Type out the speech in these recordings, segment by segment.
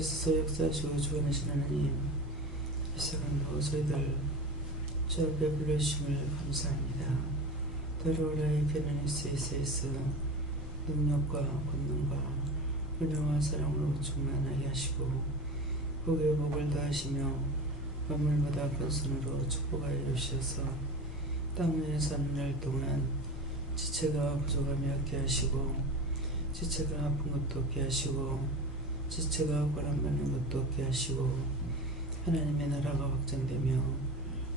있어서 역사하시고 주관하시는 하나님, 이 시간도 저희들 주 앞에 불러주심을 감사합니다. 때로라의 베네니스에서 능력과 권능과 은혜와 사랑으로 충만하게 하시고 복의 복을 다하시며 만물보다 큰 손으로 축복하여 주셔서 땅 위에 사는 날 동안 지체가 부족함이 없게 하시고 지체가 아픈 것도 없게 하시고 지체가 고난받는 것도 없게 하시고 하나님의 나라가 확장되며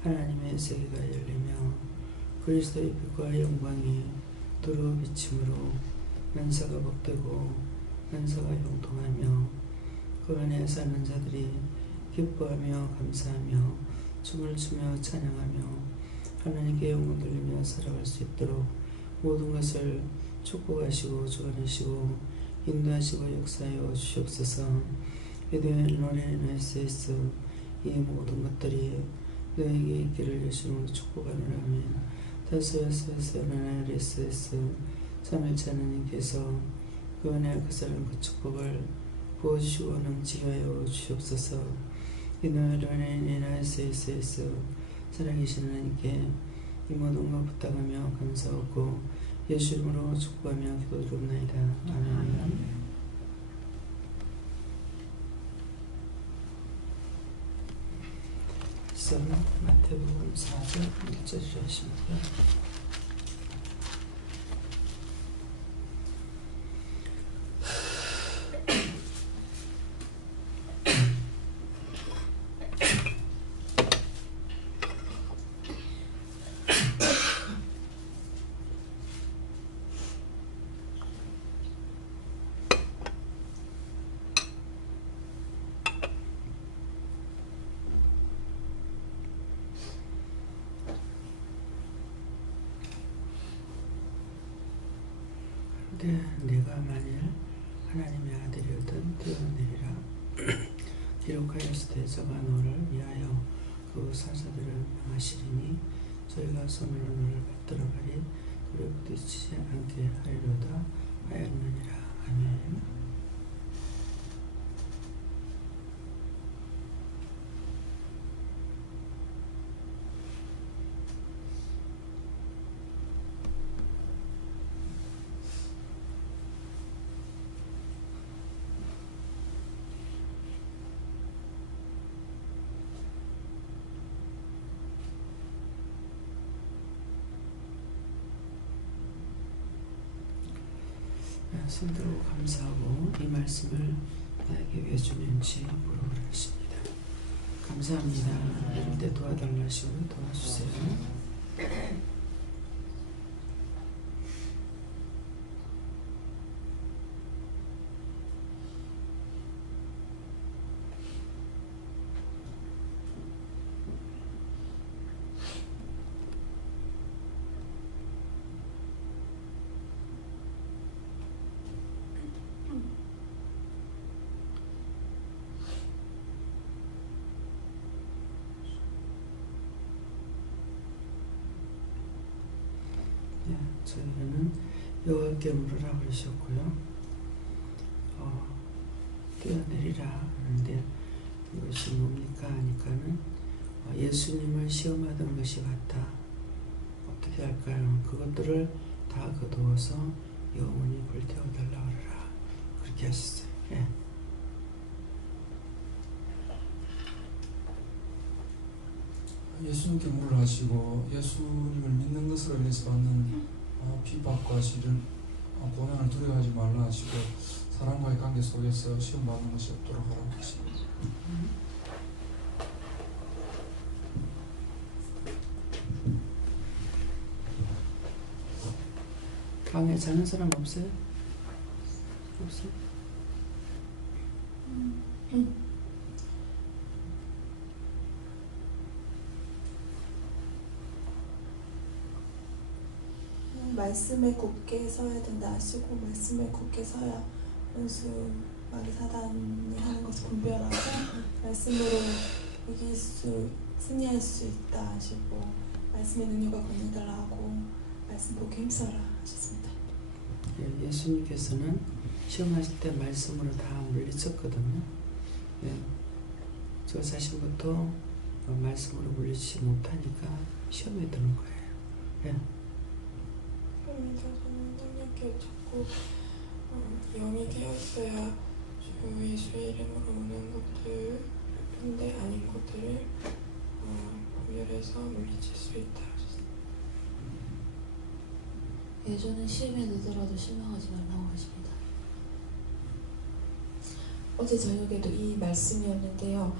하나님의 세계가 열리며 그리스도의 빛과 영광이 두루 비침으로 만사가 복되고 만사가 형통하며 그 안에 사는 자들이 기뻐하며 감사하며 춤을 추며 찬양하며 하나님께 영광 돌리며 살아갈 수 있도록 모든 것을 축복하시고 주관하시고 인도하시고 역사하여 주시옵소서. 이들 노래나이스에서 이 모든 것들이 너에게 있기를 예수님으로 축복하노라며 다소에서 나나리스에서 3일차 하나님께서 그 은혜 그 사랑 그 축복을 부어주시고 넘치게 하여 주시옵소서. 이 노래나이스에서 살아계신 하나님께 이 모든 것 부탁하며 감사하고 예수 이름으로 축복하며 기도드립니다. 아멘. 말씀 마태복음 4장 1절이라 하십니다. 내가 만일 하나님의 아들이었던 뛰어내리라 기록하였을 때 저가 너를 위하여 그 사자들을 명하시리니 저희가 손으로 너를 받들어 가리 돌에 부딪히지 않게 하리로다 하였느니라. 아멘. 손들고 감사하고 이 말씀을 나에게 왜 주는지 물어보겠습니다. 감사합니다. 이럴 때 도와달라 하시고 도와주세요. 저희는 여호와께 물으라 그러셨고요. 뛰어내리라 하는데 이것이 뭡니까 하니까는 예수님을 시험하던 것이 같다. 어떻게 할까요? 그것들을 다 거두어서 영원히 불태워달라 그러라. 그렇게 하셨어요. 예. 예수님께 물을 하시고 예수님을 믿는 것을 위해서 받는 비박과 시련, 고난을 두려워하지 말라 하시고 사람과의 관계 속에서 시험받는 것이 없도록 하라고 하십니다. 방에 자는 사람 없어요? 없어요? 말씀에 굳게 서야 된다 하시고 말씀에 굳게 서야 원수 마귀 사단이 하는 것을 분별하고 말씀으로 승리할 수 있다 하시고 말씀의 능력을 건네달라 하고 말씀 보게 힘써라 하셨습니다. 예수님께서는 시험하실 때 말씀으로 다 물리쳤거든요. 예. 저 자신부터 말씀으로 물리치지 못하니까 시험에 드는 거예요. 예. 저는 능력이 자꾸 영이 깨었어야 주 예수의 이름으로 오는 것들 근데 아닌 것들을 분별해서 물리칠 수 있다. 예전에 시험에 들더라도 실망하지 말라고 하십니다. 어제 저녁에도 이 말씀이었는데요.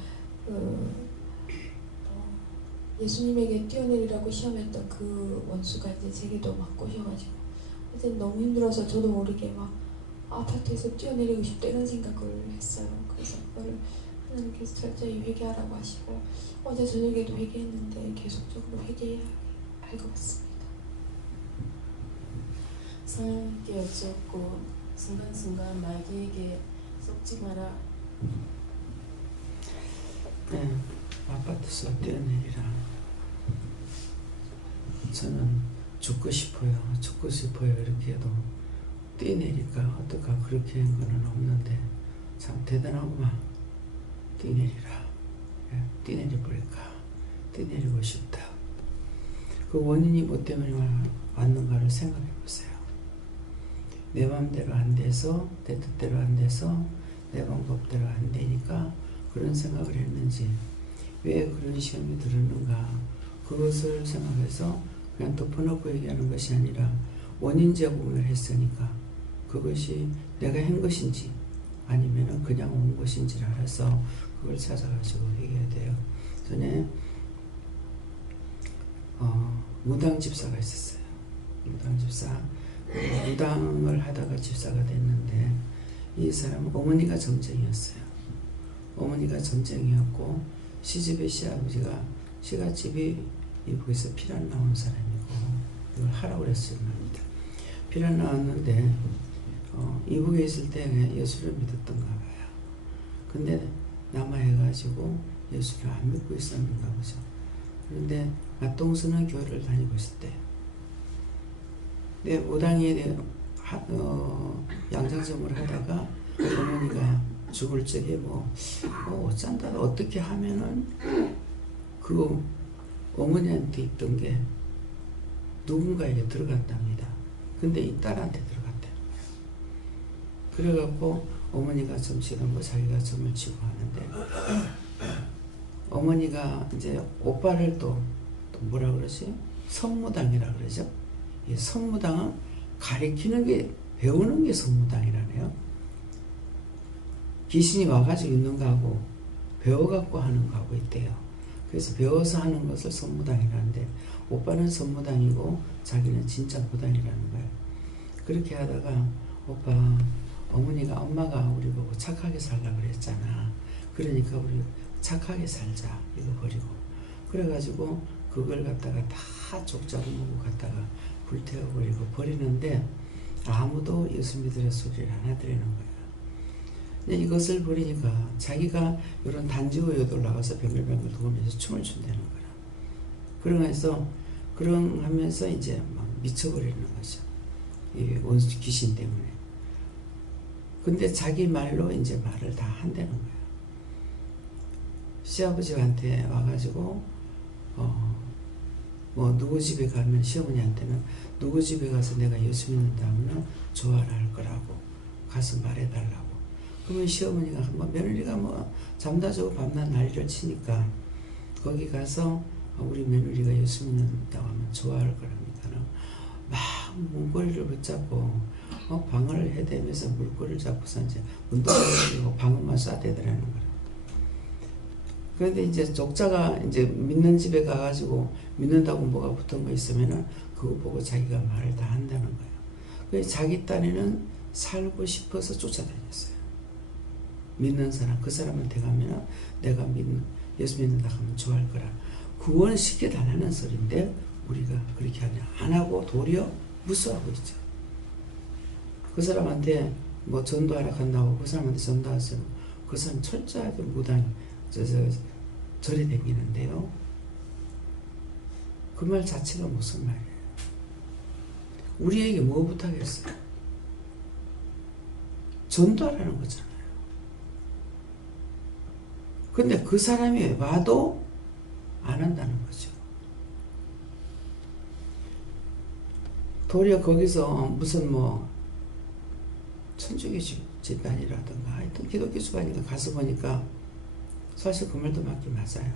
예수님에게 뛰어내리라고 시험했던 그 원수가 이제 제게도 막 꼬셔가지고 어제 너무 힘들어서 저도 모르게 막 아파트에서 뛰어내리고 싶다 이런 생각을 했어요. 그래서 그걸 하나님께서 철저히 회개하라고 하시고 어제 저녁에도 회개했는데 계속적으로 회개해야 할 것 같습니다. 성령께 여쭈었고 순간순간 마귀에게 속지 마라. 네, 아파트에서 뛰어내리라. 저는 죽고 싶어요 이렇게 해도 뛰어내릴까 어떨까 그렇게 한 거는 없는데 참 대단하구만. 뛰어내리라. 예, 뛰어내려버릴까. 뛰어내리고 싶다. 그 원인이 뭐 때문에 왔는가를 생각해 보세요. 내 마음대로 안 돼서 내 뜻대로 안 돼서 내 방법대로 안 되니까 그런 생각을 했는지 왜 그런 시험이 들었는가 그것을 생각해서 그냥 덮어놓고 얘기하는 것이 아니라 원인 제공을 했으니까 그것이 내가 한 것인지 아니면 그냥 온 것인지를 알아서 그걸 찾아가지고 얘기해야 돼요. 전에 무당 집사가 있었어요. 무당 집사. 무당을 하다가 집사가 됐는데 이 사람은 어머니가 점쟁이였어요. 어머니가 점쟁이였고 시집의 시아버지가 시가집이 이북에서 피란 나온 사람이고 이걸 하라고 그랬어요. 피란 나왔는데 이북에 있을 때 예수를 믿었던가 봐요. 근데 남아해가지고 예수를 안 믿고 있었는가 보죠. 그런데 맞동서는 교회를 다니고 있을 때 내 무당이 양장점을 하다가 어머니가 죽을 적에 어쩐다 어떻게 하면은 그 어머니한테 있던 게 누군가에게 들어갔답니다. 근데 이 딸한테 들어갔다는 거예요. 그래갖고 어머니가 점 치던 거 자기가 점을 치고 하는데 어머니가 이제 오빠를 또 뭐라 그러지? 선무당이라 그러죠. 이 선무당은 가리키는 게 배우는 게 선무당이라네요. 귀신이 와가지고 있는 거하고 배워갖고 하는 거하고 있대요. 그래서 배워서 하는 것을 선무당이라는데 오빠는 선무당이고 자기는 진짜 무당이라는 거예요. 그렇게 하다가 오빠 엄마가 우리 보고 착하게 살라 그랬잖아. 그러니까 우리 착하게 살자 이거 버리고 그래가지고 그걸 갖다가 다 족자로 먹고 갖다가 불태워버리고 버리는데 아무도 예수 믿으라 소리를 안 하더라는 거예요. 근데 이것을 버리니까 자기가 이런 단지구에도 올라가서 뱅글뱅글 돌면서 춤을 춘다는 거야. 그러면서 하면서 이제 막 미쳐버리는 거죠. 이 원수 귀신 때문에. 근데 자기 말로 이제 말을 다 한다는 거야. 시아버지한테 와가지고 누구 집에 가면 시어머니한테는 누구 집에 가서 내가 예수 믿는다 하면 좋아라 할 거라고 가서 말해달라고. 그러면 시어머니가 며느리가 잠다 자고 밤낮 난리를 치니까 거기 가서 우리 며느리가 예수 믿는다고 하면 좋아할 거랍니다. 막 문고리를 붙잡고 방을 해대면서 물꼬리를 잡고서 이제 운동을 해가지고 방음만 쏴대더라는 거라. 그런데 이제 족자가 이제 믿는 집에 가가지고 믿는다고 뭐가 붙은 거 있으면은 그거 보고 자기가 말을 다 한다는 거예요. 그래서 자기 딴에는 살고 싶어서 쫓아다녔어요. 믿는 사람, 그 사람한테 가면은 내가 예수 믿는다 하면 좋아할 거라. 구원시켜 달라는 소리인데 우리가 그렇게 안 하고 도리어 무수하고 있죠. 그 사람한테 전도하라 간다고 그 사람한테 전도하세요. 그 사람 철저하게 무당이 절에 다니는데요. 그 말 자체가 무슨 말이에요? 우리에게 뭐 부탁했어요? 전도하라는 거잖아요. 근데 그 사람이 와도 안 한다는 거죠. 도리어 거기서 무슨 뭐 천주교 집단이라든가 하여튼 기독교 집단이니까 가서 보니까 사실 그 말도 맞긴 맞아요.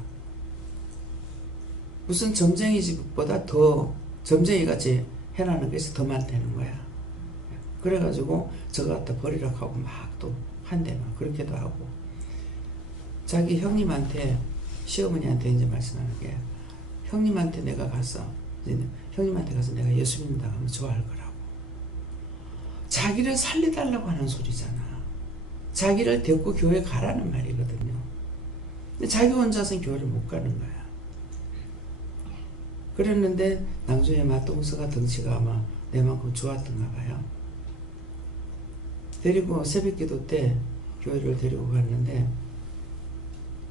무슨 점쟁이 집보다 더 점쟁이같이 해나는 것이 더 많다는 거야. 그래가지고 저거 갖다 버리라고 하고 막 또 한대 막 그렇게도 하고, 자기 형님한테, 시어머니한테 이제 말씀하는 게, 형님한테 내가 가서 형님한테 가서 내가 예수 믿는다 하면 좋아할 거라고. 자기를 살려달라고 하는 소리잖아. 자기를 데리고 교회 가라는 말이거든요. 근데 자기 혼자서는 교회를 못 가는 거야. 그랬는데 나중에 마동서가 덩치가 아마 내만큼 좋았던가 봐요. 데리고 새벽기도 때 교회를 데리고 갔는데,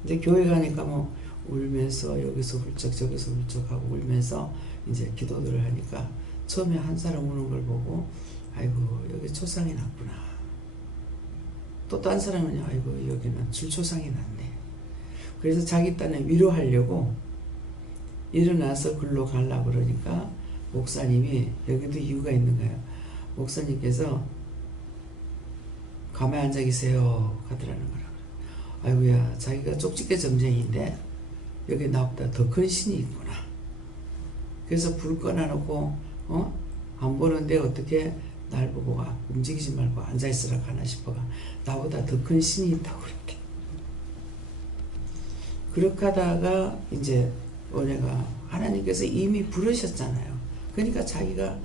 이제 교회 가니까 뭐 울면서 여기서 훌쩍 저기서 훌쩍 하고 울면서 이제 기도들을 하니까, 처음에 한 사람 우는 걸 보고 아이고 여기 초상이 났구나. 또 딴 사람은 아이고 여기는 줄초상이 났네. 그래서 자기 딴에 위로하려고 일어나서 글로 가려고 그러니까 목사님이, 여기도 이유가 있는 거예요. 목사님께서 가만히 앉아 계세요 하더라는 거라. 아이고야, 자기가 쪽집게 점쟁이인데 여기 나보다 더 큰 신이 있구나. 그래서 불 꺼놔놓고 안 보는데 어떻게 날 보고 움직이지 말고 앉아있으라 하나 싶어가 나보다 더 큰 신이 있다고 그랬대. 그렇게 하다가 이제 은혜가, 하나님께서 이미 부르셨잖아요. 그러니까 자기가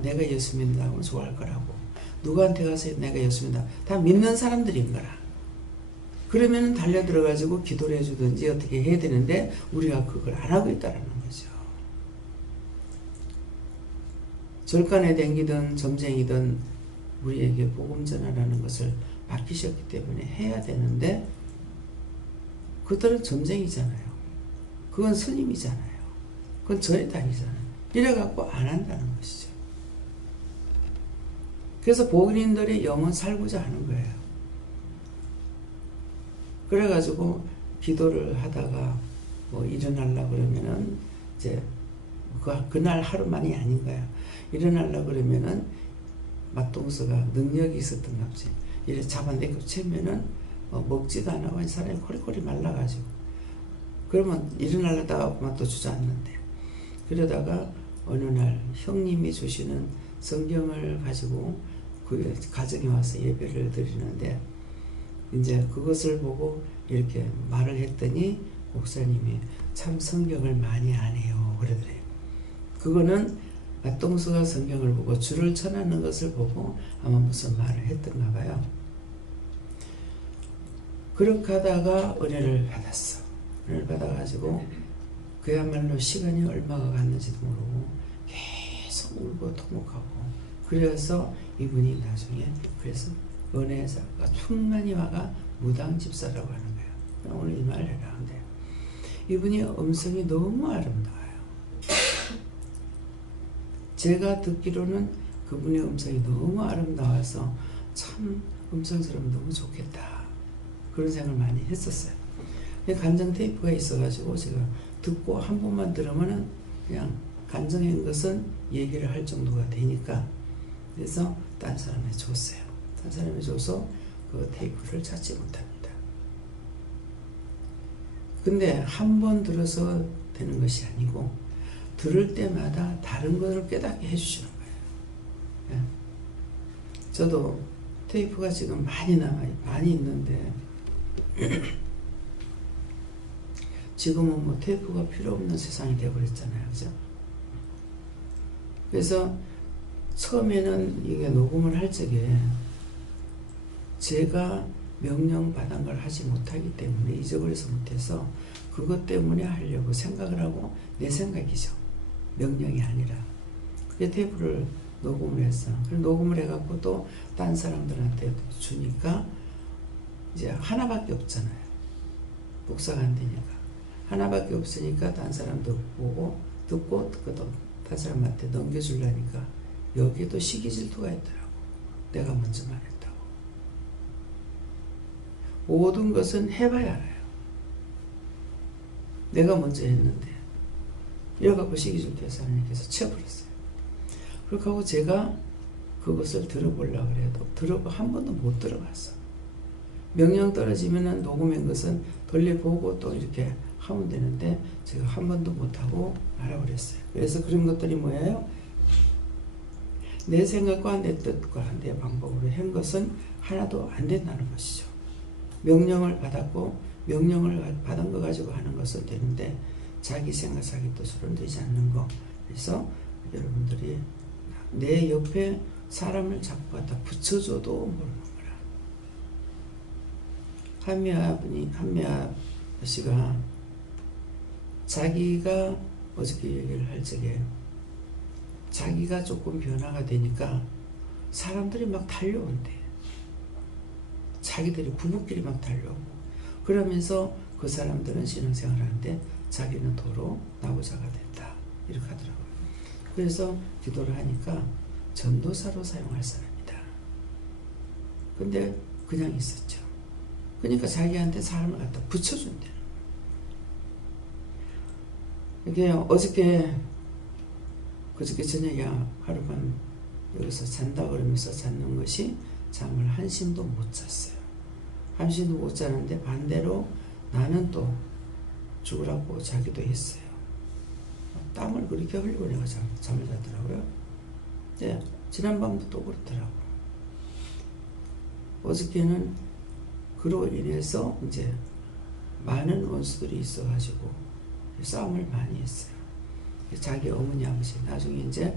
내가 예수 믿는다 하면 좋아할 거라고. 누구한테 가서 내가 예수 믿는다, 다 믿는 사람들인 거라. 그러면은 달려들어가지고 기도를 해주든지 어떻게 해야 되는데 우리가 그걸 안 하고 있다는 거죠. 절간에 댕기든 점쟁이든 우리에게 복음 전하라는 것을 맡기셨기 때문에 해야 되는데, 그들은 점쟁이잖아요. 그건 스님이잖아요. 그건 절에 다니잖아요. 이래갖고 안 한다는 것이죠. 그래서 복인들의 영은 살고자 하는 거예요. 그래가지고 기도를 하다가 뭐 일어나려고 그러면은 이제 그날 하루만이 아닌 거야. 일어나려고 그러면은 맛동서가 능력이 있었던가 보지. 이래 잡아내고 채면은 먹지도 안 하고 사람이 코리코리 말라가지고, 그러면 일어나려다가 또 주저앉는데, 그러다가 어느 날 형님이 주시는 성경을 가지고 그 가정에 와서 예배를 드리는데, 이제 그것을 보고 이렇게 말을 했더니 목사님이 참 성경을 많이 안 해요 그러더래요. 그거는 맛동서가 성경을 보고 줄을 쳐놨는 것을 보고 아마 무슨 말을 했던가 봐요. 그렇게 하다가 은혜를 받았어. 은혜를 받아가지고 그야말로 시간이 얼마가 갔는지도 모르고 계속 울고 토목하고, 그래서 이분이 나중에 그래서 은혜사가 충만히 와가 무당 집사라고 하는 거예요. 오늘 이 말을 하는데, 이분이 음성이 너무 아름다워요. 제가 듣기로는 그분의 음성이 너무 아름다워서 참 음성 들으면 너무 좋겠다, 그런 생각을 많이 했었어요. 간정 테이프가 있어가지고 제가 듣고 한 번만 들으면은 그냥 간정인 것은 얘기를 할 정도가 되니까, 그래서 딴 사람에 줬어요. 딴 사람에 줘서 그 테이프를 찾지 못합니다. 근데 한 번 들어서 되는 것이 아니고 들을 때마다 다른 것을 깨닫게 해주시는 거예요. 예. 저도 테이프가 지금 많이 많이 있는데 지금은 뭐 테이프가 필요 없는 세상이 되어버렸잖아요. 그죠? 그래서 처음에는 이게 녹음을 할 적에 제가 명령받은 걸 하지 못하기 때문에, 잊어버려서 못해서 그것 때문에 하려고 생각을 하고, 내 생각이죠. 명령이 아니라. 그게 테이프를 녹음을 했어. 그래서 녹음을 해갖고 또 딴 사람들한테 주니까 이제 하나밖에 없잖아요. 복사가 안 되니까. 하나밖에 없으니까 딴 사람도 보고 듣고 또 딴 사람한테 넘겨주려니까 여기에도 시기 질투가 있더라고. 내가 먼저 말했다고. 모든 것은 해봐야 알아요. 내가 먼저 했는데 이래갖고 시기줄께서 하나님께서 쳐버렸어요. 그렇게 하고 제가 그것을 들어보려고 해도 한 번도 못 들어갔어. 명령 떨어지면은 녹음한 것은 돌려보고 또 이렇게 하면 되는데 제가 한 번도 못하고 말아버렸어요. 그래서 그런 것들이 뭐예요? 내 생각과 내 뜻과 내 방법으로 한 것은 하나도 안 된다는 것이죠. 명령을 받았고 명령을 받은 거 가지고 하는 것은 되는데 자기 생각 자기 뜻으로는 되지 않는 거. 그래서 여러분들이 내 옆에 사람을 자꾸 갖다 붙여줘도 모르는 거라. 한미아 씨가 자기가 어저께 얘기를 할 적에 자기가 조금 변화가 되니까 사람들이 막 달려온대. 자기들이 부부끼리 막 달려오고 그러면서 그 사람들은 신앙생활 하는데 자기는 도로 나고자가 됐다. 이렇게 하더라고요. 그래서 기도를 하니까 전도사로 사용할 사람이다. 근데 그냥 있었죠. 그러니까 자기한테 사람을 갖다 붙여준대. 이게 그저께 저녁에 하루만 여기서 잔다 그러면서 잤는 것이 잠을 한숨도 못 잤어요. 한숨도 못 자는데 반대로 나는 또 죽으라고 자기도 했어요. 땀을 그렇게 흘리고 내가 잠을 자더라고요. 네, 지난밤부터 그렇더라고요. 어저께는 그로 인해서 이제 많은 원수들이 있어가지고 싸움을 많이 했어요. 자기 어머니 아버지 나중에 이제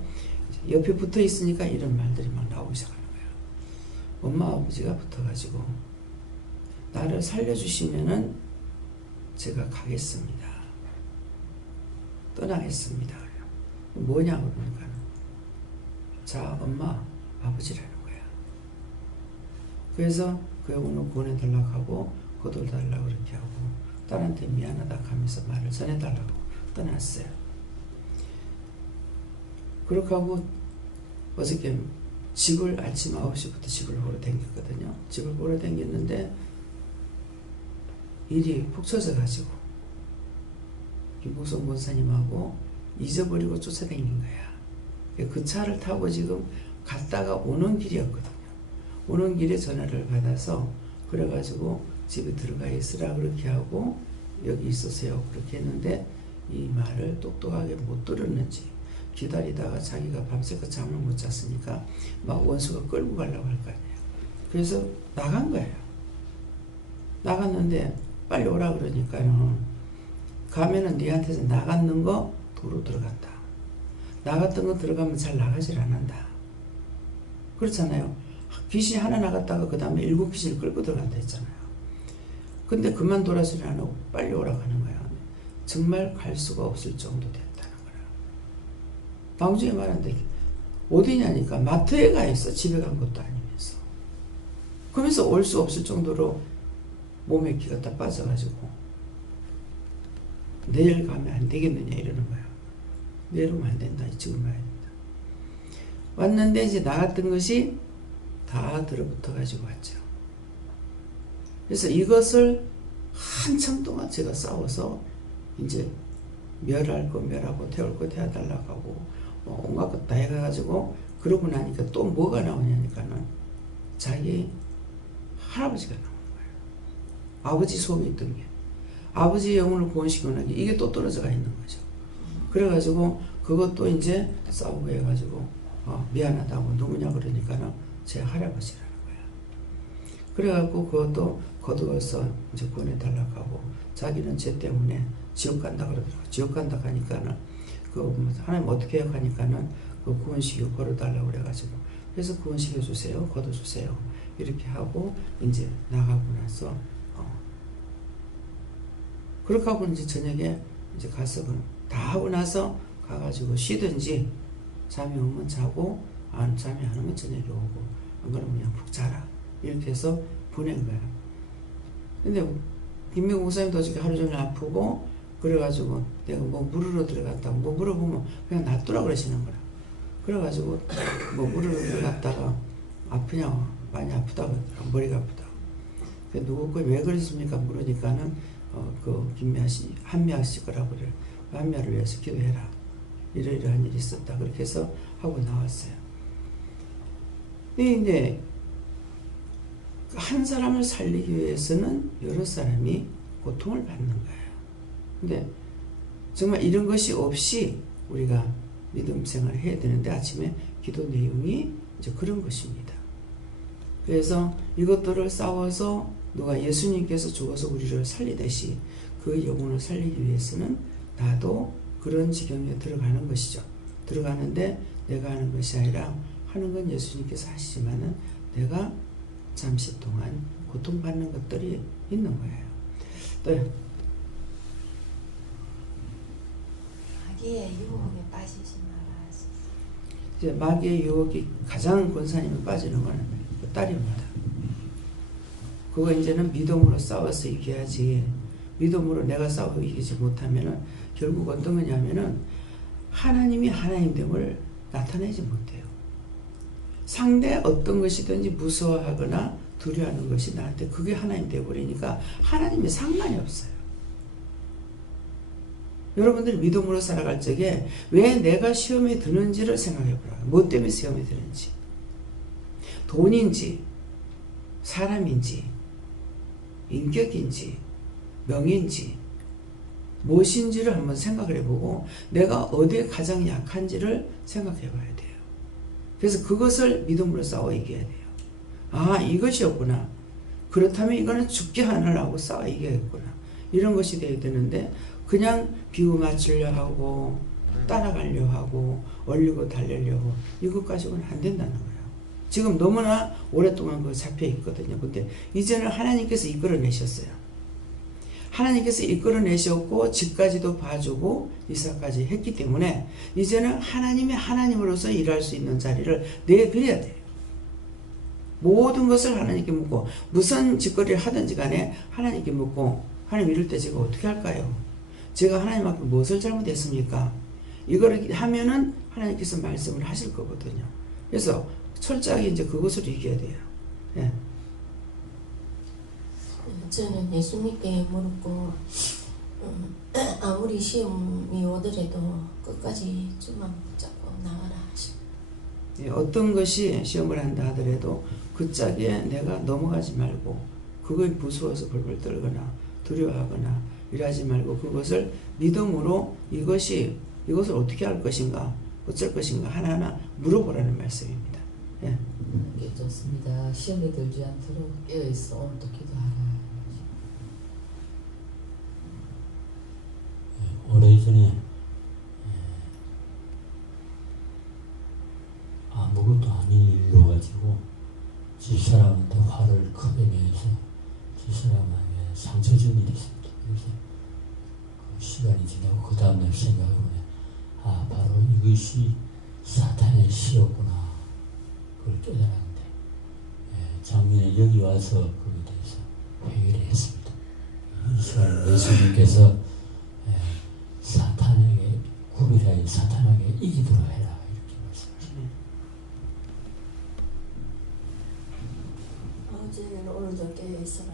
옆에 붙어 있으니까 이런 말들이 막 나오기 시작하는 거예요. 엄마 아버지가 붙어가지고 나를 살려주시면은 제가 가겠습니다. 떠나겠습니다. 뭐냐 그러니까 자 엄마 아버지라는 거야. 그래서 그 오늘 보내달라고 하고 거둬달라고 그렇게 하고 딸한테 미안하다 하면서 말을 전해달라고 떠났어요. 그렇게 하고 어저께 집을 아침 9시부터 집을 보러 다녔거든요. 집을 보러 다녔는데 일이 푹 쳐져가지고 김복성 권사님하고 잊어버리고 쫓아다닌 거야. 그 차를 타고 지금 갔다가 오는 길이었거든요. 오는 길에 전화를 받아서 그래가지고 집에 들어가 있으라 그렇게 하고 여기 있으세요 그렇게 했는데 이 말을 똑똑하게 못 들었는지 기다리다가 자기가 밤새껏 잠을 못 잤으니까 막 원수가 끌고 가려고 할 거 아니에요. 그래서 나간 거예요. 나갔는데 빨리 오라 그러니까요. 가면은 니한테서 나갔는 거 도로 들어간다. 나갔던 거 들어가면 잘 나가질 않는다. 그렇잖아요. 귀신이 하나 나갔다가 그 다음에 7 귀신을 끌고 들어간다 했잖아요. 근데 그만 돌아서리 안 하고 빨리 오라고 하는 거야. 정말 갈 수가 없을 정도 됐다는 거라. 나중에 말하는데 어디냐니까 마트에 가 있어. 집에 간 것도 아니면서. 그러면서 올 수 없을 정도로 몸에 기가 다 빠져가지고 내일 가면 안 되겠느냐 이러는 거야. 내일 오면 안 된다. 지금 와야 된다. 왔는데 이제 나갔던 것이 다 들어붙어가지고 왔죠. 그래서 이것을 한참 동안 제가 싸워서 이제 멸할 거 멸하고 태울 거 태워달라고 하고 온갖 것 다 해가지고 그러고 나니까 또 뭐가 나오냐니까는 자기 할아버지가 나오는 거예요. 아버지 속에 있던 게. 아버지 영혼을 구원시키는 게 이게 또 떨어져가 있는 거죠. 그래가지고 그것도 이제 싸우고 해가지고 미안하다고 누구냐 그러니까는 제 할아버지라는 거야. 그래갖고 그것도 거두어서 이제 구원해달라고 하고 자기는 죄 때문에 지옥 간다 그러더라고. 지옥 간다 하니까는 하나님 어떻게 해요 하니까는 그 구원시키고 걸어달라고 그래가지고 그래서 구원시켜주세요. 거둬주세요. 이렇게 하고 이제 나가고 나서 그렇게 하고 이제 저녁에 이제 가서 다 하고 나서 가가지고 쉬든지 잠이 오면 자고 잠이 안 오면 저녁에 오고 안 그러면 그냥 푹 자라 이렇게 해서 보낸 거야. 근데 김미국 목사님도 어저께 하루 종일 아프고 그래가지고 내가 뭐 물으러 들어갔다고 뭐 물어보면 그냥 놔두라 그러시는 거라. 그래가지고 뭐 물으러 들어갔다가 아프냐고 많이 아프다고 머리가 아프다고. 누구 왜 그러십니까 물으니까는 그 김미아씨 한미아씨 거라고 그래요. 한미아를 위해서 기도해라. 이러이러한 일이 있었다. 그렇게 해서 하고 나왔어요. 근데 이제 한 사람을 살리기 위해서는 여러 사람이 고통을 받는 거예요. 근데 정말 이런 것이 없이 우리가 믿음 생활을 해야 되는데 아침에 기도 내용이 이제 그런 것입니다. 그래서 이것들을 싸워서 누가 예수님께서 죽어서 우리를 살리듯이 그 영혼을 살리기 위해서는 나도 그런 지경에 들어가는 것이죠. 들어가는데 내가 하는 것이 아니라 하는 건 예수님께서 하시지만은 내가 잠시 동안 고통받는 것들이 있는 거예요. 또 마귀의 유혹에 빠지지 말아야 이제 마귀의 유혹이 가장 권사님이 빠지는 거는 그 딸입니다. 그거 이제는 믿음으로 싸워서 이겨야지. 믿음으로 내가 싸워 이기지 못하면은 결국 어떤 거냐면은 하나님이 하나님됨을 나타내지 못해요. 상대 어떤 것이든지 무서워하거나 두려워하는 것이 나한테 그게 하나님 되어버리니까 하나님이 상관이 없어요. 여러분들이 믿음으로 살아갈 적에 왜 내가 시험에 드는지를 생각해 보라고. 뭐 때문에 시험에 드는지. 돈인지, 사람인지, 인격인지, 명인지, 무엇인지를 한번 생각을 해보고 내가 어디에 가장 약한지를 생각해 봐야 돼요. 그래서 그것을 믿음으로 싸워 이겨야 돼요. 아, 이것이었구나. 그렇다면 이거는 죽게 하느라고 싸워 이겨야겠구나. 이런 것이 돼야 되는데 그냥 비유 맞추려 하고 따라가려 하고 얼리고 달리려고 이것 가지고는 안 된다는 거예요. 지금 너무나 오랫동안 그거 잡혀 있거든요. 근데 이제는 하나님께서 이끌어내셨어요. 하나님께서 이끌어내셨고 집까지도 봐주고 이사까지 했기 때문에 이제는 하나님의 하나님으로서 일할 수 있는 자리를 내드려야 돼요. 모든 것을 하나님께 묻고 무슨 짓거리를 하든지 간에 하나님께 묻고 하나님 이럴 때 제가 어떻게 할까요? 제가 하나님 앞에 무엇을 잘못했습니까? 이거를 하면은 하나님께서 말씀을 하실 거거든요. 그래서 철저하게 이제 그것을 이겨야 돼요. 예. 저는 예수님께 물었고 아무리 시험이 오더라도 끝까지 주만 붙잡고 나와라 하시고 예, 어떤 것이 시험을 한다 하더라도 그 짝에 내가 넘어가지 말고 그걸 무서워서 벌벌 떨거나 두려워하거나 이러지 말고 그것을 믿음으로 이것을 어떻게 할 것인가 어쩔 것인가 하나하나 물어보라는 말씀입니다. 예. 좋습니다. 시험에 들지 않도록 깨어있어 오늘도 기도하라. 오래전에 아무것도 아닌 일로 가지고 집사람한테 화를 크게 내서 집사람에게 상처 준 일이 있습니다. 그래서 그 시간이 지나고 그 다음날 생각해보면 바로 이것이 사탄의 시였구나 그걸 깨달았는데 작년에 여기 와서 거기에 대해서 회의를 했습니다. 이 시간 예수님께서 사탄에게 구별하여 사탄에게 이기도록 해라 이렇게 말씀하십니다. 아버지는 오늘도 깨어있어라.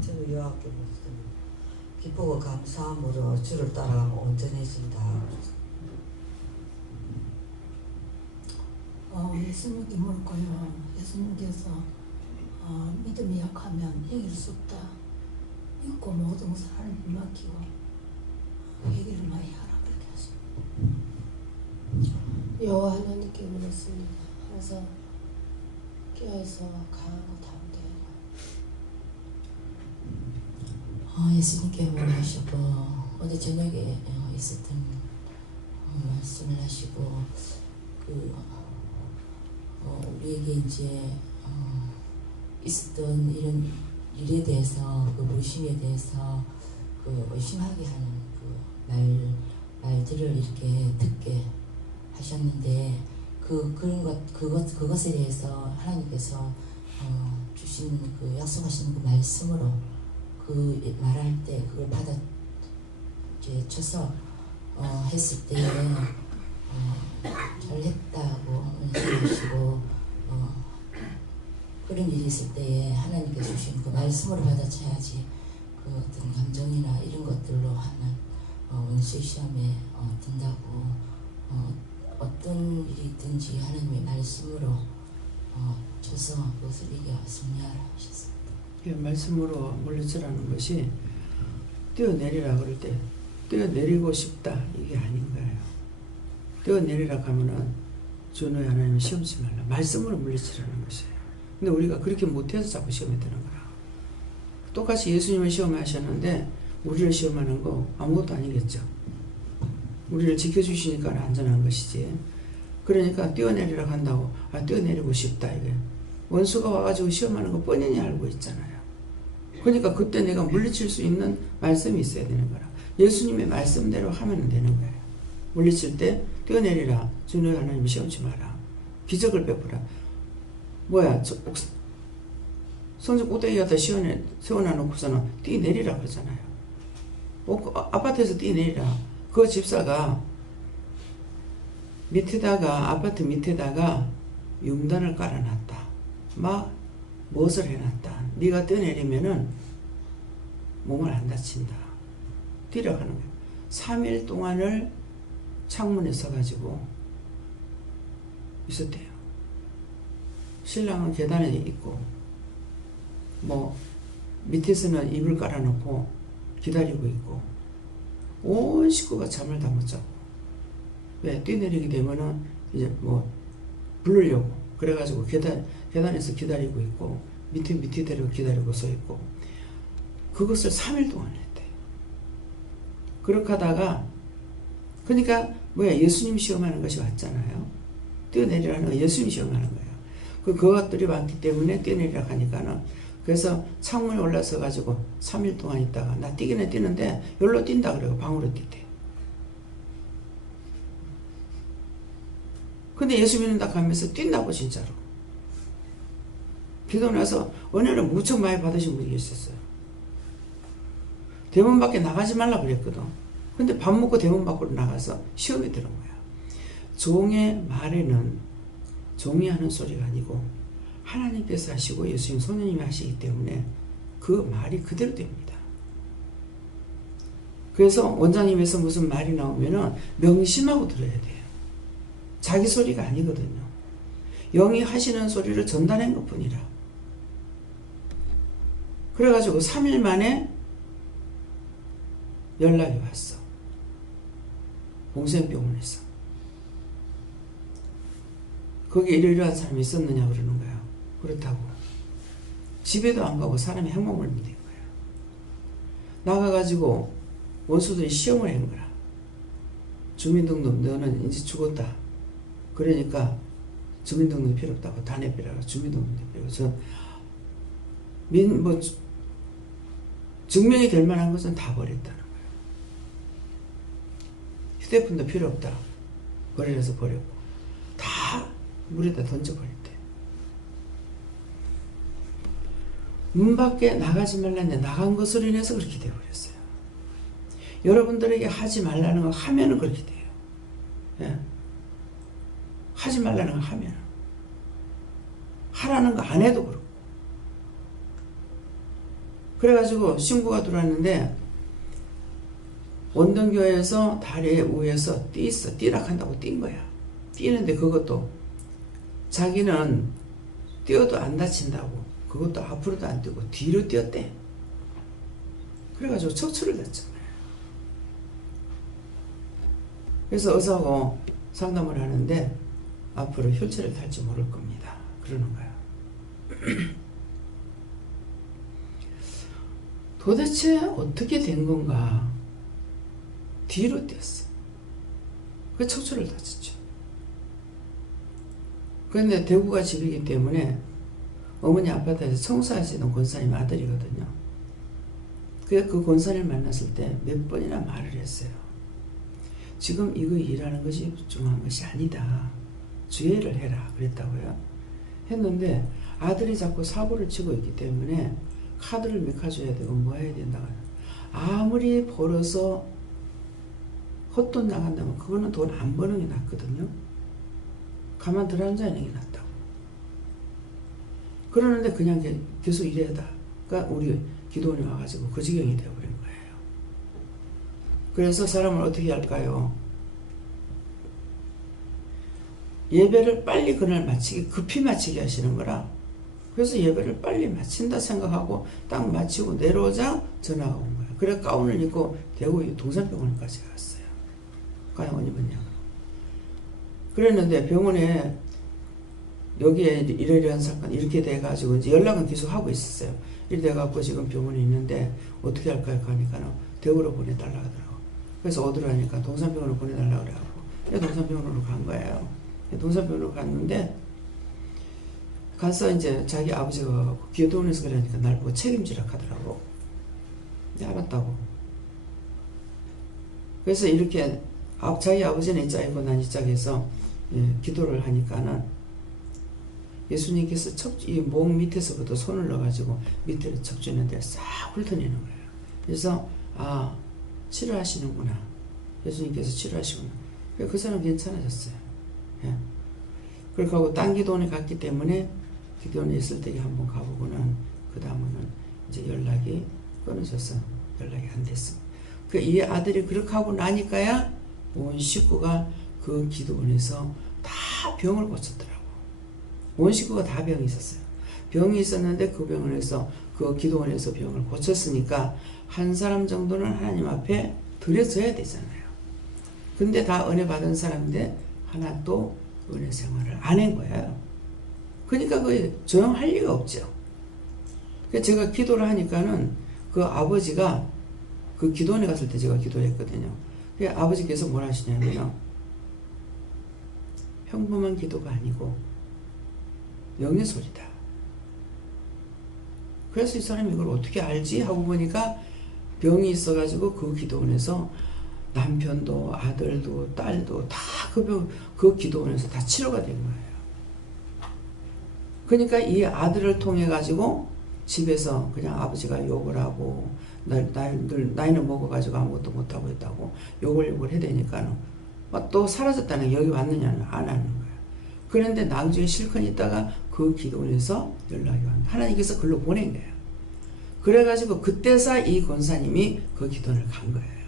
저는 여학교 목사님 기쁘고 감사함으로 주를 따라가면 온전해진다. 예수님께 물고요. 예수님께서 믿음이 약하면 이길 수 없다. 믿고 모든 것을 하나님께 맡기고 회개를 많이 하라 그렇게 하십니다. 여호와 하나님께 물었습니다. 그래서 깨어서 강하고 담대하라. 예수님께 말하시고 어제 저녁에 있었던 말씀을 하시고 우리에게 이제 있었던 이런 일에 대해서 그 불신에 대해서 그 의심하게 하는 그 말들을 이렇게 듣게 하셨는데 그것에 대해서 하나님께서 주신 그 약속하신 그 말씀으로 그 말할 때 그걸 받아 이제 쳐서 했을 때 잘했다고 말씀하시고 그런 일이 있을 때에 하나님께서 주신 그 말씀으로 받아쳐야지 그 어떤 감정이나 이런 것들로 하는 원수의 시험에 든다고 어떤 일이 있든지 하나님의 말씀으로 쳐서 그것을 이겨 승리하라 하셨습니다. 말씀으로 물리치라는 것이 뛰어내리라 그럴 때 뛰어내리고 싶다 이게 아닌 거예요. 뛰어내리라 하면은 주 너희 하나님을 시험치 말라. 말씀으로 물리치라는 것이에요. 근데 우리가 그렇게 못해서 자꾸 시험에 드는 거라. 똑같이 예수님을 시험하셨는데 우리를 시험하는 거 아무것도 아니겠죠. 우리를 지켜주시니까 안전한 것이지. 그러니까 뛰어내리라 한다고 뛰어내리고 싶다 이게. 원수가 와가지고 시험하는 거 뻔히 알고 있잖아요. 그러니까 그때 내가 물리칠 수 있는 말씀이 있어야 되는 거라. 예수님의 말씀대로 하면 되는 거예요. 물리칠 때 뛰어내리라. 주 너희 하나님 시험치 마라. 기적을 베푸라. 뭐야 성전 꼭대기에다 세워놔놓고서는 뛰내리라 그러잖아요. 아파트에서 뛰내리라. 그 집사가 아파트 밑에다가 융단을 깔아놨다. 막 무엇을 해놨다. 네가 뛰어내리면은 몸을 안 다친다. 뛰라고 하는 거예요. 3일 동안을 창문에 서가지고 있었대요. 신랑은 계단에 있고 밑에서는 이불 깔아놓고 기다리고 있고 온 식구가 잠을 다 못 자고. 왜? 뛰내리게 되면은 이제 부르려고 그래가지고 계단에서 기다리고 있고 밑에대로 기다리고 서 있고 그것을 3일 동안 했대. 그렇게 하다가 그러니까 예수님 시험하는 것이 왔잖아요. 뛰어내리라는 거 예수님 시험하는 거예요. 그것들이 많기 때문에 뛰어내리라 하니까는 그래서 창문에 올라서 가지고 3일 동안 있다가 나 뛰기는 뛰는데 여기로 뛴다 그래요. 방으로 뛰대. 근데 예수 믿는다 하면서 뛴다고 진짜로. 기도 나서 은혜를 무척 많이 받으신 분이 있었어요. 대문 밖에 나가지 말라 그랬거든. 근데 밥 먹고 대문 밖으로 나가서 시험에 들은 거야. 종의 말에는 종이 하는 소리가 아니고 하나님께서 하시고 예수님 성령님이 하시기 때문에 그 말이 그대로 됩니다. 그래서 원장님에서 무슨 말이 나오면은 명심하고 들어야 돼요. 자기 소리가 아니거든요. 영이 하시는 소리를 전달한 것 뿐이라. 그래가지고 3일 만에 연락이 왔어. 봉생병원에서. 거기에 이러이러한 사람이 있었느냐 그러는 거야. 그렇다고. 집에도 안 가고 사람이 행복을 믿은 거야. 나가가지고 원수들이 시험을 한 거라. 주민등록 너는 이제 죽었다. 그러니까 주민등록이 필요 없다고 다 내빼라고 주민등록이 필요 없어. 증명이 될 만한 것은 다 버렸다는 거야. 휴대폰도 필요 없다. 버리라서 버렸고 다 물에다 던져버렸대. 문 밖에 나가지 말라는데 나간 것으로 인해서 그렇게 되어버렸어요. 여러분들에게 하지 말라는 거 하면은 그렇게 돼요. 예. 하지 말라는 거 하면 하라는 거 안 해도 그렇고. 그래가지고 신고가 들어왔는데 원동교회에서 다리 위에서 뛰락한다고 뛴 거야. 뛰는데 그것도 자기는 뛰어도 안 다친다고 그것도 앞으로도 안 뛰고 뒤로 뛰었대. 그래가지고 척추를 다쳤잖아요. 그래서 의사하고 상담을 하는데 앞으로 휠체어를 탈지 모를 겁니다. 그러는 거야. 도대체 어떻게 된 건가? 뒤로 뛰었어. 그 척추를 다쳤죠. 그런데 대구가 집이기 때문에 어머니 아파트에서 청소하시던 권사님 아들이거든요. 그 권사님을 만났을 때 몇 번이나 말을 했어요. 지금 이거 일하는 것이 중요한 것이 아니다. 주의를 해라. 그랬다고요. 했는데 아들이 자꾸 사고를 치고 있기 때문에 카드를 메꿔줘야 되고 뭐 해야 된다고. 아무리 벌어서 헛돈 나간다면 그거는 돈 안 버는 게 낫거든요. 가만 들어앉아 있는 게 낫다고. 그러는데 그냥 계속 이래다. 그러니까 우리 기도원이 와가지고 그 지경이 되어버린 거예요. 그래서 사람을 어떻게 할까요? 예배를 빨리 그날 마치게, 급히 마치게 하시는 거라. 그래서 예배를 빨리 마친다 생각하고 딱 마치고 내려오자 전화가 온 거야. 그래 가운을 입고 대구 동산병원까지 갔어요. 가영원 입었냐고. 그랬는데 병원에 여기에 이러이러한 사건 이렇게 돼가지고 이제 연락은 계속 하고 있었어요. 이렇게 돼갖고 지금 병원에 있는데 어떻게 할까요? 하니까 대구로 보내달라 하더라고. 그래서 어디로 하니까 동산병원으로 보내달라 그래갖고 동산병원으로 간 거예요. 동산병원으로 갔는데 가서 이제 자기 아버지가 기도원에서 그러니까 날 보고 책임지라 하더라고. 네, 알았다고. 그래서 이렇게 자기 아버지는 이 짝이고 난 이 짝에서 기도를 하니까는 예수님께서 이 목 밑에서부터 손을 넣어가지고 밑에를 척주는데 싹 훑어내는 거예요. 그래서 치료하시는구나. 예수님께서 치료하시구나. 그 사람 괜찮아졌어요. 예. 그렇게 하고 딴 기도원에 갔기 때문에 기도원에 있을 때 한번 가보고는 그 다음에는 이제 연락이 끊어져서 연락이 안 됐습니다. 이 아들이 그렇게 하고 나니까야 온 식구가 그 기도원에서 다 병을 고쳤더라고. 온 식구가 다 병이 있었어요. 병이 있었는데 그 병원에서 그 기도원에서 병을 고쳤으니까 한 사람 정도는 하나님 앞에 드려져야 되잖아요. 근데 다 은혜 받은 사람인데 하나도 은혜 생활을 안 한 거예요. 그러니까 그 조용할 리가 없죠. 그래서 제가 기도를 하니까는 그 아버지가 그 기도원에 갔을 때 제가 기도했거든요. 아버지께서 뭘 하시냐면요. 평범한 기도가 아니고 영의 소리다. 그래서 이 사람이 이걸 어떻게 알지? 하고 보니까 병이 있어가지고 그 기도원에서 남편도 아들도 딸도 다 그 기도원에서 다 치료가 된 거예요. 그러니까 이 아들을 통해 가지고 집에서 그냥 아버지가 욕을 하고 나이는 먹어가지고 아무것도 못하고 있다고 욕을 해대니까 막 또 사라졌다는 여기 왔느냐는 안 하는 거예요. 그런데 나중에 실컷 있다가 그 기도원에서 연락이 왔는데 하나님께서 글로 보낸 거예요. 그래가지고 그때서 이 권사님이 그 기도원을 간 거예요.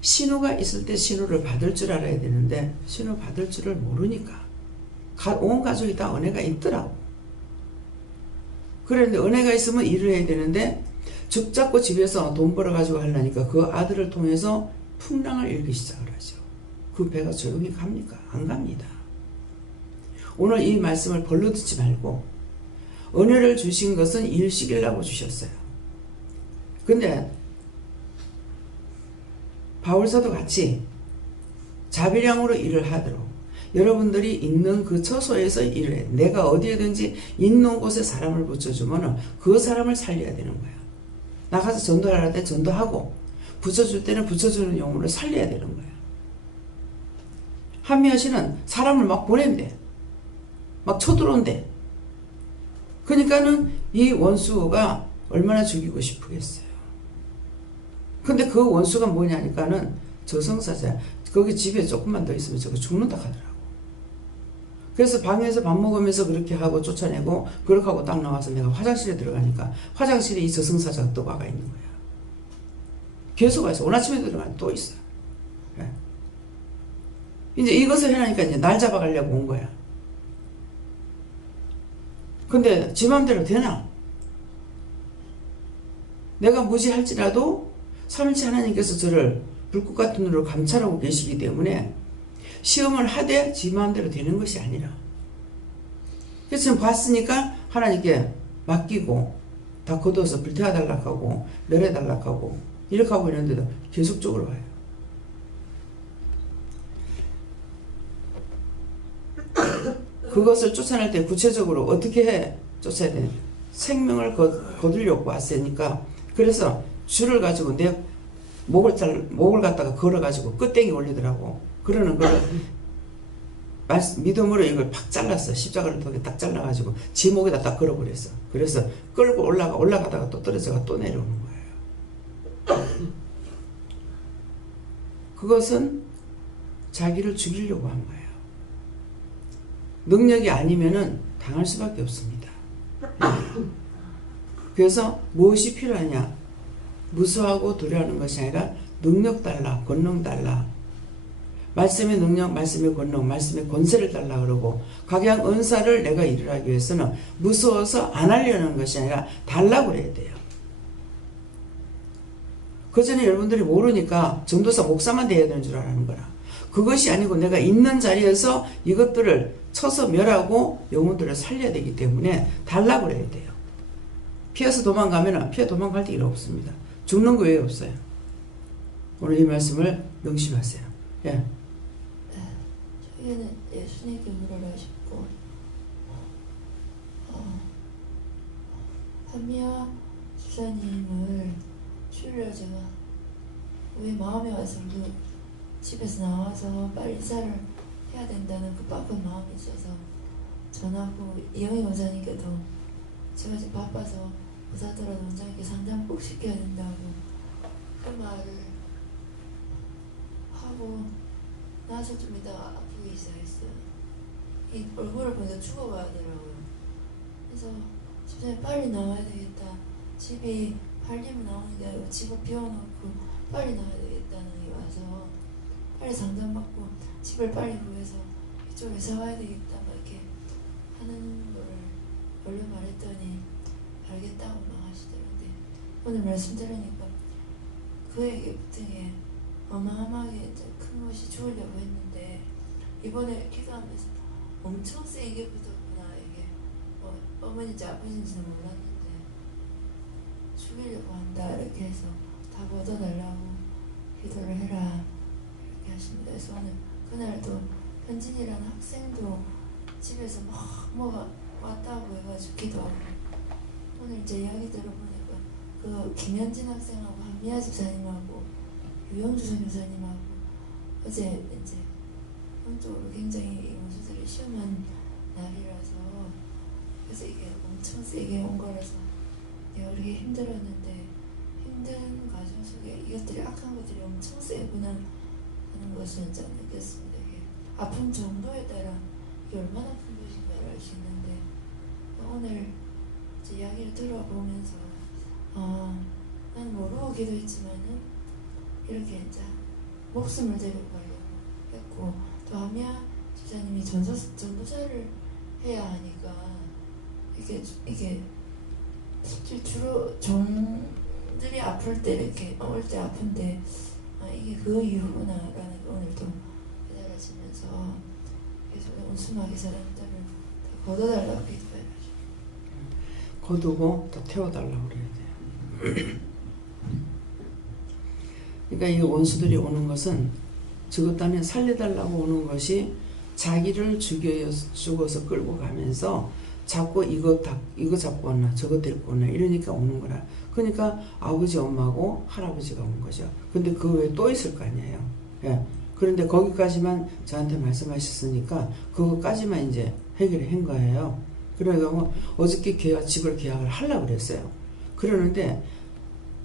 신호가 있을 때 신호를 받을 줄 알아야 되는데 신호 받을 줄을 모르니까 온 가족이 다 은혜가 있더라고. 그런데 은혜가 있으면 일을 해야 되는데 죽 잡고 집에서 돈 벌어가지고 하려니까 그 아들을 통해서 풍랑을 일기 시작을 하죠. 그 배가 조용히 갑니까? 안 갑니다. 오늘 이 말씀을 벌로 듣지 말고 은혜를 주신 것은 일시키려고 주셨어요. 근데 바울사도 같이 자비량으로 일을 하도록 여러분들이 있는 그 처소에서 일을 해. 내가 어디에든지 있는 곳에 사람을 붙여주면 그 사람을 살려야 되는 거야. 나가서 전도할 때 전도하고 붙여줄 때는 붙여주는 용어를 살려야 되는 거야. 한미아 씨는 사람을 막 보낸대. 막 쳐들어온대. 그러니까는 이 원수가 얼마나 죽이고 싶겠어요. 근데 그 원수가 뭐냐니까는 저승사자야. 거기 집에 조금만 더 있으면 저거 죽는다 하더라고. 그래서 방에서 밥 먹으면서 그렇게 하고 쫓아내고 그렇게 하고 딱 나와서 내가 화장실에 들어가니까 화장실에 이 저승사자가 또 와가 있는 거야. 계속 와서 오늘 아침에 들어가면 또 있어. 그래. 이제 이것을 해라니까 이제 날 잡아가려고 온 거야. 근데 지 맘대로 되나? 내가 무지할지라도 삼일체 하나님께서 저를 불꽃 같은 눈으로 감찰하고 계시기 때문에 시험을 하되 지 마음대로 되는 것이 아니라 그래서 지금 봤으니까 하나님께 맡기고 다 걷어서 불태워달라고 하고 멸해달라고 하고 이렇게 하고 있는데도 계속적으로 와요. 그것을 쫓아낼 때 구체적으로 어떻게 쫓아야 되냐. 생명을 거두려고 왔으니까 그래서 줄을 가지고 내 목을 갖다가 걸어가지고 끝땡이 올리더라고. 그러는 걸 믿음으로 이걸 팍 잘랐어. 십자가를 통해 딱 잘라가지고 지 목에다 딱 걸어버렸어. 그래서 끌고 올라가다가 또 떨어져가 또 내려오는 거예요. 그것은 자기를 죽이려고 한 거예요. 능력이 아니면은 당할 수밖에 없습니다. 그래서 무엇이 필요하냐? 무서워하고 두려워하는 것이 아니라 능력 달라, 권능 달라. 말씀의 능력, 말씀의 권능, 말씀의 권세를 달라 그러고 각양 은사를 내가 이루기 위해서는 무서워서 안 하려는 것이 아니라 달라고 그래야 돼요. 그 전에 여러분들이 모르니까 전도사 목사만 돼야 되는 줄 아는 거라. 그것이 아니고 내가 있는 자리에서 이것들을 쳐서 멸하고 영혼들을 살려야 되기 때문에 달라고 그래야 돼요. 피해서 도망가면 피해 도망갈 데 일 없습니다. 죽는 거 외에 없어요. 오늘 이 말씀을 명심하세요. 예. 저희는 예수님께 물어라 싶고 한미아 집사님을 주일날 제가 왜 마음에 와서 집에서 나와서 빨리 인사를 해야 된다는 급박한 마음이 있어서 전하고 이영희 원사님께도 제가 지금 바빠서 의사더라도 원장님께 상담 꼭 시켜야 된다고 그 말을 하고 나서 좀 이따가 아프기 시작했어요. 이 얼굴을 보니까 죽어가더라고요. 그래서 집사님 빨리 나와야 되겠다. 집이 팔리면 나오는 게 아니고 집을 비워놓고 빨리 나와야 되겠다는 게 와서 빨리 상담받고 집을 빨리 구해서 이쪽 회사 와야 되겠다 막 이렇게 하는 거를 원래 말했더니 알겠다고 막 하시더라고요. 오늘 말씀 들으니까 그에게 등에 어마어마하게 큰 것이 주으려고 했는데 이번에 기도하면서 엄청 세게 붙었구나. 이게 어머니인지 아버지인지는 몰랐는데 죽이려고 한다 이렇게 해서 다 걷어달라고 기도를 해라 이렇게 하십니다. 그래서 오늘 그날도 현진이라는 학생도 집에서 막 뭐가 왔다고 해가지고 기도하고 오늘 이제 이야기 들어보니까 그 김현진 학생하고 한미아 집사님하고 유영주 선교사님하고 어제 이제 영적으로 굉장히 원수들이 시험한 날이라서 그래서 이게 엄청 세게 온 거라서 내가 그렇게 힘들었는데 힘든 과정 속에 이것들이 악한 것들이 엄청 세구나 하는 것을 이제 느꼈습니다. 이게 아픈 정도에 따라 이게 얼마나 큰 것인가를 알 수 있는데 오늘 이제 이야기를 들어보면서 나는 모르고 기도했지만은 이렇게 이제 목숨을 데리고 가려고 했고 또 하면 집사님이 전도사를 해야 하니까 이게 주로 종들이 아플 때 이렇게 올 때 아픈데 이게 그 이유구나 라는 걸 오늘도 깨달아지면서 계속 온순하게 사람들을 다 걷어달라고 기도해야죠. 거두고 또 태워달라고 그래야 돼요. 그러니까 이 원수들이 오는 것은 죽었다면 살려달라고 오는 것이 자기를 죽어서 끌고 가면서 자꾸 이거 잡고 왔나 저거 데리고 왔나 이러니까 오는 거라. 그러니까 아버지 엄마하고 할아버지가 온 거죠. 근데 그 외에 또 있을 거 아니에요. 예. 그런데 거기까지만 저한테 말씀하셨으니까 그거까지만 이제 해결을 한 거예요. 그러니까 어저께 집을 계약을 하려고 그랬어요. 그러는데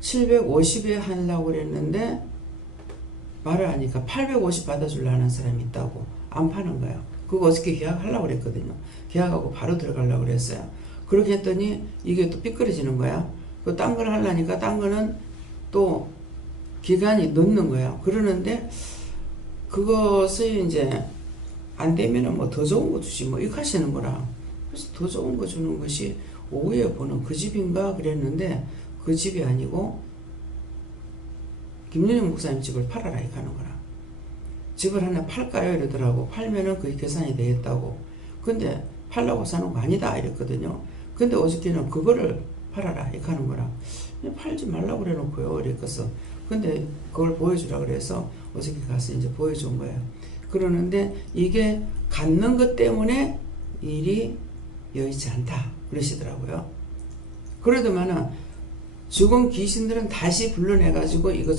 750에 하려고 그랬는데 말을 하니까 850 받아주려는 사람이 있다고 안 파는 거예요. 그거 어저께 계약하려고 그랬거든요. 계약하고 바로 들어가려고 그랬어요. 그렇게 했더니 이게 또 삐끄러지는 거야. 그 딴 걸 하려니까 딴 거는 또 기간이 늦는 거예요. 그러는데 그것을 이제 안 되면은 뭐 더 좋은 거 주지 뭐 이렇게 하시는 거라. 그래서 더 좋은 거 주는 것이 오후에 보는 그 집인가 그랬는데 그 집이 아니고 김윤영 목사님 집을 팔아라 이렇게 하는 거라. 집을 하나 팔까요? 이러더라고. 팔면은 그게 계산이 되겠다고. 근데 팔라고 사는 거 아니다 이랬거든요. 근데 어저께는 그거를 팔아라 이렇게 하는 거라. 팔지 말라고 그래 놓고요 이랬겠어. 근데 그걸 보여주라 그래서 어저께 가서 이제 보여준 거예요. 그러는데 이게 갖는 것 때문에 일이 여의치 않다 그러시더라고요. 그러더만은 죽은 귀신들은 다시 불러내가지고 이거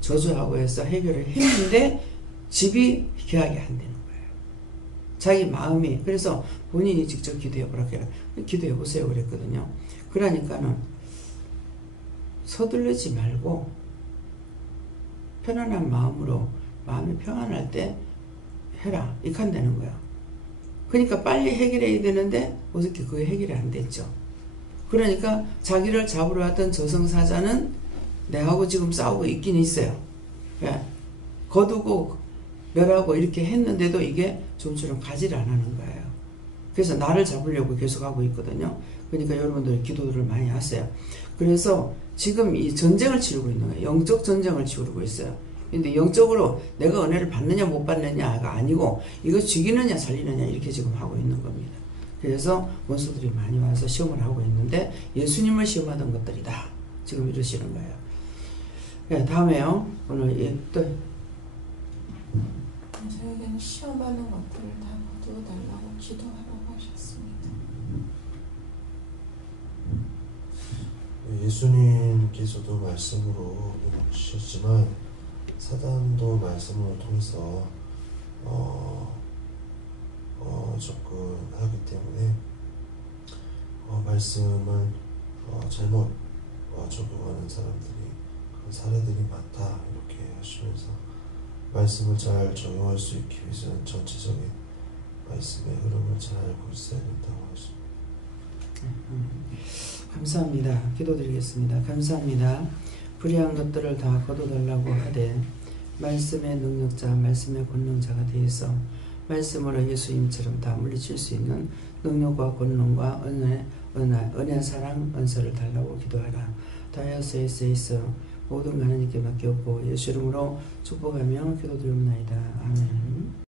저주하고 해서 해결을 했는데 집이 계약이 안 되는 거예요. 자기 마음이. 그래서 본인이 직접 기도해보라 그래. 기도해보세요 그랬거든요. 그러니까는 서둘르지 말고 편안한 마음으로 마음이 평안할 때 해라 이렇게 한다는 거야. 그러니까 빨리 해결해야 되는데 어떻게 그게 해결이 안 됐죠. 그러니까 자기를 잡으러 왔던 저승사자는 내하고 지금 싸우고 있긴 있어요. 예. 거두고 멸하고 이렇게 했는데도 이게 좀처럼 가지를 안 하는 거예요. 그래서 나를 잡으려고 계속 하고 있거든요. 그러니까 여러분들 기도를 많이 하세요. 그래서 지금 이 전쟁을 치르고 있는 거예요. 영적 전쟁을 치르고 있어요. 근데 영적으로 내가 은혜를 받느냐 못 받느냐가 아니고 이거 죽이느냐 살리느냐 이렇게 지금 하고 있는 겁니다. 그래서 원수들이 많이 와서 시험을 하고 있는데 예수님을 시험하던 것들이다. 지금 이러시는 거예요. 네, 다음에요. 오늘 또 저에게는 시험하는 것들을 다 거두어달라고 기도하라고 하셨습니다. 예수님께서도 말씀으로 주셨지만 사단도 말씀을 통해서 접근하기 때문에 말씀을 잘못 적용하는 사람들이 그 사례들이 많다 이렇게 하시면서 말씀을 잘 적용할 수 있기 위해서는 전체적인 말씀의 흐름을 잘 알고 있어야 된다고 하십니다. 감사합니다. 기도드리겠습니다. 감사합니다. 불의한 것들을 다 거둬달라고 하되 말씀의 능력자, 말씀의 권능자가 되어서 말씀으로 예수님처럼 다 물리칠 수 있는 능력과 권능과 은혜, 사랑, 은사를 달라고 기도하라. 다이어스에서 모든 하나님께 맡겼고 예수 이름으로 축복하며 기도드립니다. 아멘.